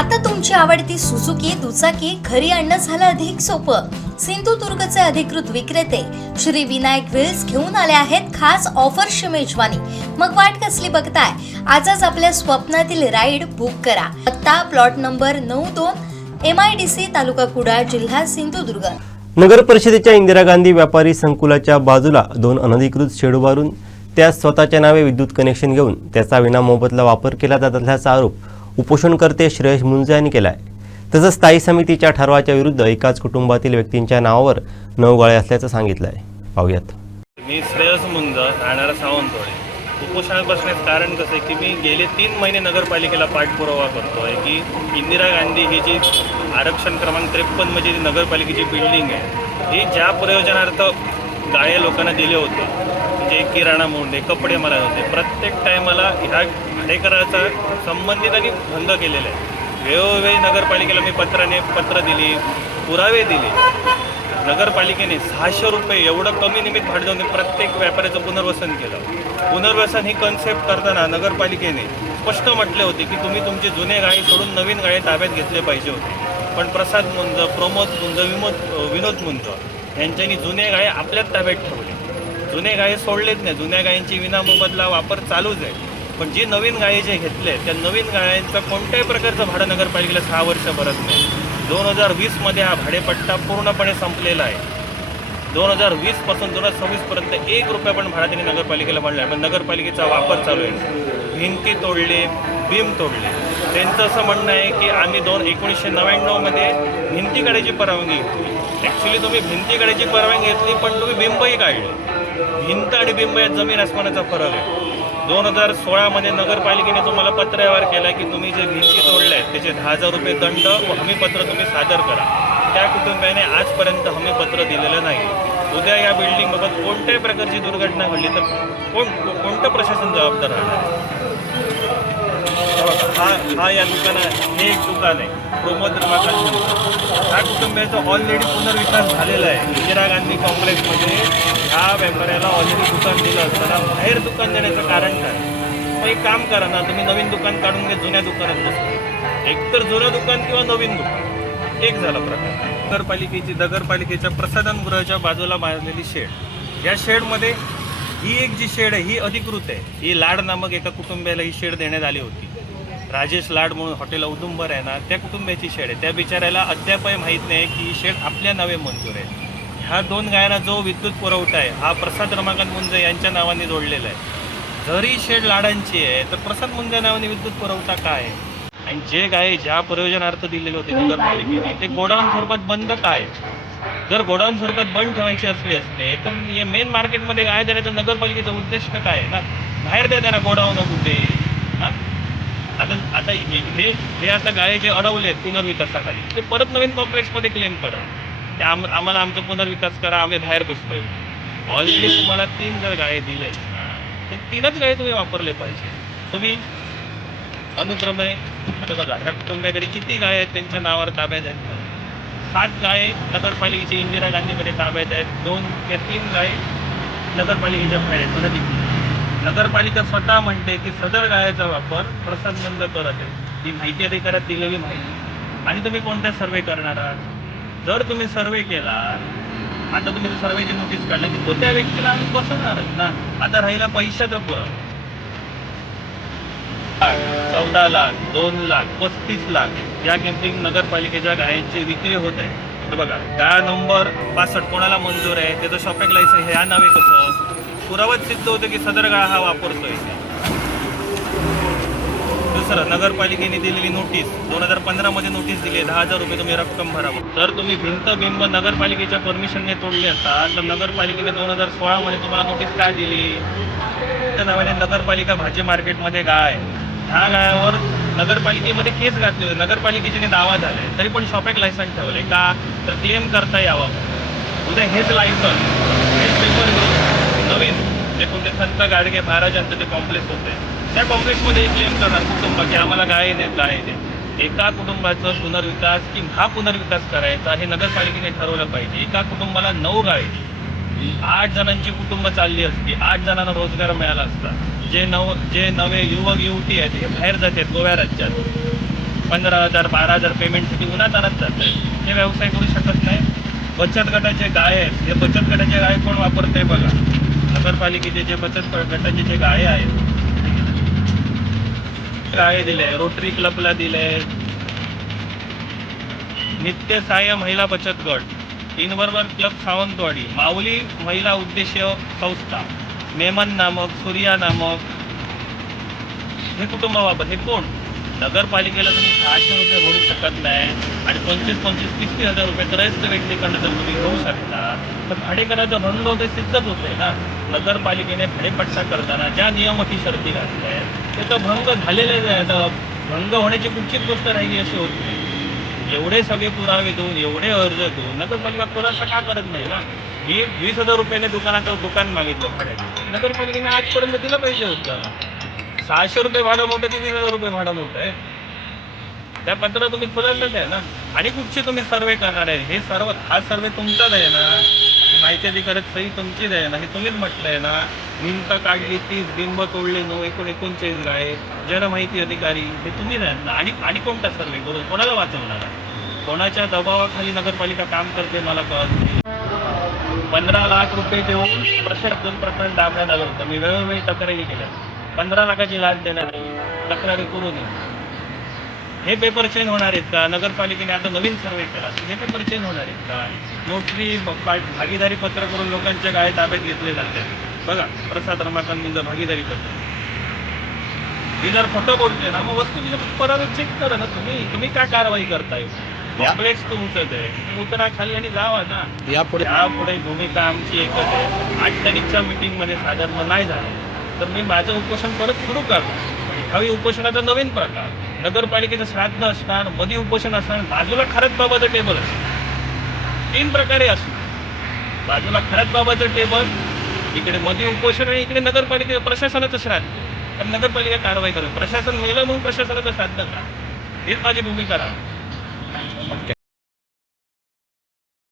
आता तुमची आवडती सुझुकी दुचाकी घरी आणणं झालं अधिक सोपं. सिंधुदुर्गचे अधिकृत विक्रेते श्री विनायक व्हील्स घेऊन आले आहेत खास ऑफरची मेजवानी. मग वाट कसली बघताय? आजच आपल्या स्वप्नातील राईड बुक करा. पत्ता प्लॉट नंबर 92 MIDC तालुका कुडाळ जिल्हा सिंधुदुर्ग. नगर परिषदेच्या इंदिरा गांधी व्यापारी संकुलाच्या बाजूला 2 अनधिकृत शेड उभारून त्यास स्वतःच्या नावे विद्युत कनेक्शन घेऊन त्याचा विनामोबदला वापर केला जात असल्याचा आरोप उपोषणकर्ते श्रेयस मुंजे यांनी केला आहे. तसंच स्थायी समितीच्या ठरावाच्या विरुद्ध एकाच कुटुंबातील व्यक्तींच्या नावावर 9 गाळे असल्याचं सांगितलं आहे. पाहूयात. मी श्रेयस मुंजे, राहणारा सावंतवाडी. उपोषणात बसण्याचं कारण कसं आहे की मी गेले 3 महिने नगरपालिकेला पाठपुरावा करतो आहे की इंदिरा गांधी ही जी आरक्षण क्रमांक 53 म्हणजे नगरपालिकेची बिल्डिंग आहे, ही ज्या प्रयोजनार्थ गाळे लोकांना दिले होते, म्हणजे किराणा मोंडे कपडे मला होते, प्रत्येक टायमाला ह्या भाडेकराचा संबंधित आणि भंग केलेला आहे. वेळोवेळी नगरपालिकेला मी पत्र दिली, पुरावे दिले. नगरपालिकेने 600 रुपये एवढं कमी निमित्त भाडं देऊन प्रत्येक व्यापाऱ्याचं पुनर्वसन केलं. पुनर्वसन ही कन्सेप्ट करताना नगरपालिकेने स्पष्ट म्हटले होते की तुम्ही तुमचे जुने गाळे सोडून नवीन गाळे ताब्यात घेतले पाहिजे होते. पण प्रसाद मुंजे, प्रमोद मुंजे, विनोद मुंजे यांच्यानी जुने गाळे आपल्याच ताब्यात ठेवले. जुने गाळे सोडलेच नाही. जुन्या गाळ्यांची विनामोबदला वापर चालूच आहे. पण जे नवीन गाळे जे घेतले त्या नवीन गाळ्यांचं कोणत्याही प्रकारचं भाडं नगरपालिकेला 6 वर्ष भरत नाही. 2020मध्ये हा भाडेपट्टा पूर्णपणे संपलेला आहे. 2020 पासून 2026पर्यंत 1 रुपया पण भाडा त्यांनी नगरपालिकेला भरला आहे. पण नगरपालिकेचा वापर चालू आहे. भिंती तोडले, बीम तोडले. त्यांचं असं म्हणणं आहे की आम्ही 1999मध्ये भिंती काढायची परवानगी घेतली. ॲक्च्युली तुम्ही भिंती काढायची परवानगी घेतली पण तुम्ही बिंबही काढले. भिंत आणि बिंब यात जमीन आसमानाचा फरक आहे. 2016मध्ये नगरपालिकेने तुम्हाला पत्रव्यवहार केला की तुम्ही जे भिंती तोडल्या आहेत त्याचे 10,000 रुपये दंड व हमीपत्र तुम्ही सादर करा. त्या कुटुंबियाने आजपर्यंत हमीपत्र दिलेलं नाही. उद्या या बिल्डिंगबाबत कोणत्याही प्रकारची दुर्घटना घडली तर कोणतं प्रशासन जबाबदार राहणार? हा या दुकानात हे एक दुकान आहे, प्रमोद रमाकांत. ह्या कुटुंबियाचा ऑलरेडी पुनर्विकास झालेला आहे. इंदिरा गांधी कॉम्प्लेक्समध्ये ह्या व्यापाऱ्याला ऑलरेडी दुकान दिलं असताना बाहेर दुकान देण्याचं कारण काय? मग एक काम करा ना, तुम्ही नवीन दुकान काढून घ्या, जुन्या दुकानात बसतो. एकतर जुनं दुकान किंवा नवीन दुकान, एक झाला प्रकार. नगरपालिकेच्या प्रसाधनगृहाच्या बाजूला बांधलेली शेड, या शेडमध्ये ही एक जी शेड आहे ही अधिकृत आहे. ही लाड नामक एका कुटुंबियाला ही शेड देण्यात आली होती. राजेश लाड म्हणून हॉटेल औदुंबर आहे ना, त्या कुटुंबियाची शेड आहे. त्या बिचाऱ्याला अद्यापही माहीत नाही की ही शेड आपल्या नावे मंजूर आहे. ह्या 2 गायांना जो विद्युत पुरवठा आहे हा प्रसाद रमाकांत मुंजे यांच्या नावाने जोडलेला आहे. जरी शेड लाडांची आहे तर प्रसाद मुंजे नावाने विद्युत पुरवठा काय आहे? आणि जे गाय ज्या प्रयोजनार्थ दिलेले होते नगरपालिकेने ते गोडाऊन स्वरूपात बंद काय? जर गोडाऊन स्वरूपात बंद ठेवायचे असले तर मेन मार्केटमध्ये गाय देण्याचा नगरपालिकेचा उद्देश काय आहे ना? बाहेर द्या त्यांना गोडाऊन कुठे. आता हे आता गाय जे अडवले आहेत पुनर्विकासाखाली ते परत नवीन कॉम्प्लेक्समध्ये क्लेम करा ते आम्हाला आमचा पुनर्विकास करा, आम्ही बाहेर बसतोय. ऑलरेडी तुम्हाला 3 जर गाय दिले तर 3च गाय तुम्ही वापरले पाहिजे. तुम्ही अनुक्रमे बघा ह्या कुटुंबाकडे किती गाय आहेत त्यांच्या नावावर ताब्यात आहेत. 7 गाय नगरपालिकेची इंदिरा गांधीमध्ये ताब्यात आहेत. 2 ते 3 गाय नगरपालिकेच्या बाहेर आहेत. नगरपालिका स्वतः म्हणते की सदर गायचा वापर प्रसाद मुंजे करत आहे. ही माहिती अधिकारात दिलेली माहिती. आणि तुम्ही कोणत्या सर्वे करणार आहात? जर तुम्ही सर्वे केला, आता तुम्ही सर्वेची नोटीस काढली की तो त्या व्यक्तीला आम्ही बसवणारच ना. आता राहिला पैशाचं पुरं 14 लाख, 2 लाख, 35 लाख या किमती नगरपालिकेच्या गायांची विक्री होत आहे. बघा गाय नंबर 65 कोणाला मंजूर आहे, त्याचं शॉपिंग लायसन्स ह्या नावे कसं पुरावाच सिद्ध होतं की सदर गाळा हा वापरतोय. दुसरं, नगरपालिकेने दिलेली नोटीस 2015मध्ये नोटीस दिली, 10,000 रुपये तुम्ही रक्कम भरावं. जर तुम्ही भिंत बिंब नगरपालिकेच्या परमिशनने तोडली असतात तर नगरपालिकेने 2016मध्ये तुम्हाला नोटीस काय दिली? त्या नावाने नगरपालिका भाजी मार्केटमध्ये गाय, ह्या गायावर नगरपालिकेमध्ये केस घातली होती. नगरपालिकेने दावा झालाय तरी पण शॉपिंग लायसन्स ठेवले का? तर क्लेम करता यावं. उद्या हेच लायसन्स नवीन जे कोणते संत गाडगे महाराजांचं ते कॉम्प्लेक्स होते त्या कॉम्प्लेक्समध्ये क्लेम करणार कुटुंब की आम्हाला गाय देत. एका कुटुंबाचं पुनर्विकास की हा पुनर्विकास करायचा हे नगरपालिकेने ठरवलं पाहिजे. एका कुटुंबाला 9 गाय, 8 जणांची कुटुंब चालली असती, 8 जणांना रोजगार मिळाला असता. जे नवे युवक युवती आहेत हे बाहेर जातात गोव्या राज्यात. 15,000 12,000 पेमेंटसाठी उन्हात आणत जात आहे. हे व्यवसाय करू शकत नाही. बचत गटाचे गाळे आहेत, हे बचत गटाचे गाळे कोण वापरते बघा. नगरपालिकेचे जे बचत गटाचे जे गाळे आहेत, गाळे दिले, रोटरी क्लबला दिले, नित्य सहाय्य महिला बचत गट, तीन बरोबर क्लब सावंतवाडी, माऊली महिला उद्देश्य संस्था, मेमन नामक, सूर्या नामक, हे कुटुंब वापर. हे कोण? नगरपालिकेला तुम्ही 600 रुपये भरू शकत नाही आणि 25,000-30,000 रुपये त्रयस्थ व्यक्तीकडनं जर तुम्ही घेऊ शकता तर भाडेकराचं भंग होते सिद्धच होते ना. नगरपालिकेने भाडेपट्टा करताना ज्या नियम अटी शर्ती घातल्या आहेत ते तर भंग झालेलेच आहेत. भंग होण्याची कुठचीच गोष्ट राहिली अशी होत नाही. एवढे सगळे पुरावे देऊन, एवढे अर्ज देऊन नगरपालिका खुलासा का करत नाही ना. ही 20,000 रुपयाने दुकान मागितलं भाड्याने, नगरपालिकेने आजपर्यंत दिलं पाहिजे होतं. 600 रुपये भाडं मोठं, 3,000 रुपये भाडं मोठं आहे. त्या पत्र तुम्ही खुलासाच आहे ना. आणि कुठचे तुम्ही सर्वे करणार आहे? हे सर्व हा सर्वे तुमचाच आहे ना. माहिती अधिकारात सही तुमचीच आहे ना. हे तुम्हीच म्हटलंय ना. भिंत काढली 30, बिंब तोडले 9, एकूण 39 आहे. जन माहिती अधिकारी हे तुम्हीच आहेत ना. आणि कोणता सर्वे करून कोणाला वाचवणार आहे? कोणाच्या दबावाखाली नगरपालिका काम करते मला कळत नाही. 15 लाख रुपये देऊन प्रशासन प्रकरण दाबण्यात आलं होतं. मी वेळोवेळी तक्रारी केल्या. 15 लाखाची लाच देण्यात आली. तक्रारी करू नये. हे पेपर चेंज होणार आहेत का? नगरपालिकेने आता नवीन सर्वे केला, हे पेपर चेंज होणार आहेत का? नोटरी भागीदारी पत्र करून लोकांच्या गाळे ताब्यात घेतले जाते. बघा, प्रसाद रमाकांतचं भागीदारी पत्र. ही जर खोटं बोलते ना, मग वस्तू परत चेक करा ना तुम्ही काय कारवाई करताय? कॉम्प्लेक्स तुमचंच आहे, उतरा खाली आणि जावा ना. यापुढे भूमिका आमची एकच आहे. 8 तारीखच्या मीटिंगमध्ये साधारण नाही झालं तर मी माझं उपोषण परत सुरू करणार. हवी उपोषणाचा नवीन प्रकार. नगरपालिकेचं श्राद्ध असणार, मध्ये उपोषण असणार, बाजूला खरंच टेबल असणार. 3 प्रकारे असणार. बाजूला खरंच टेबल, इकडे मध्ये उपोषण आणि इकडे नगरपालिकेचं प्रशासनाचं श्राद्ध. तर नगरपालिका कारवाई करेल. प्रशासन मेलं म्हणून प्रशासनाचं श्राद्ध का? हेच माझी भूमिका राहा.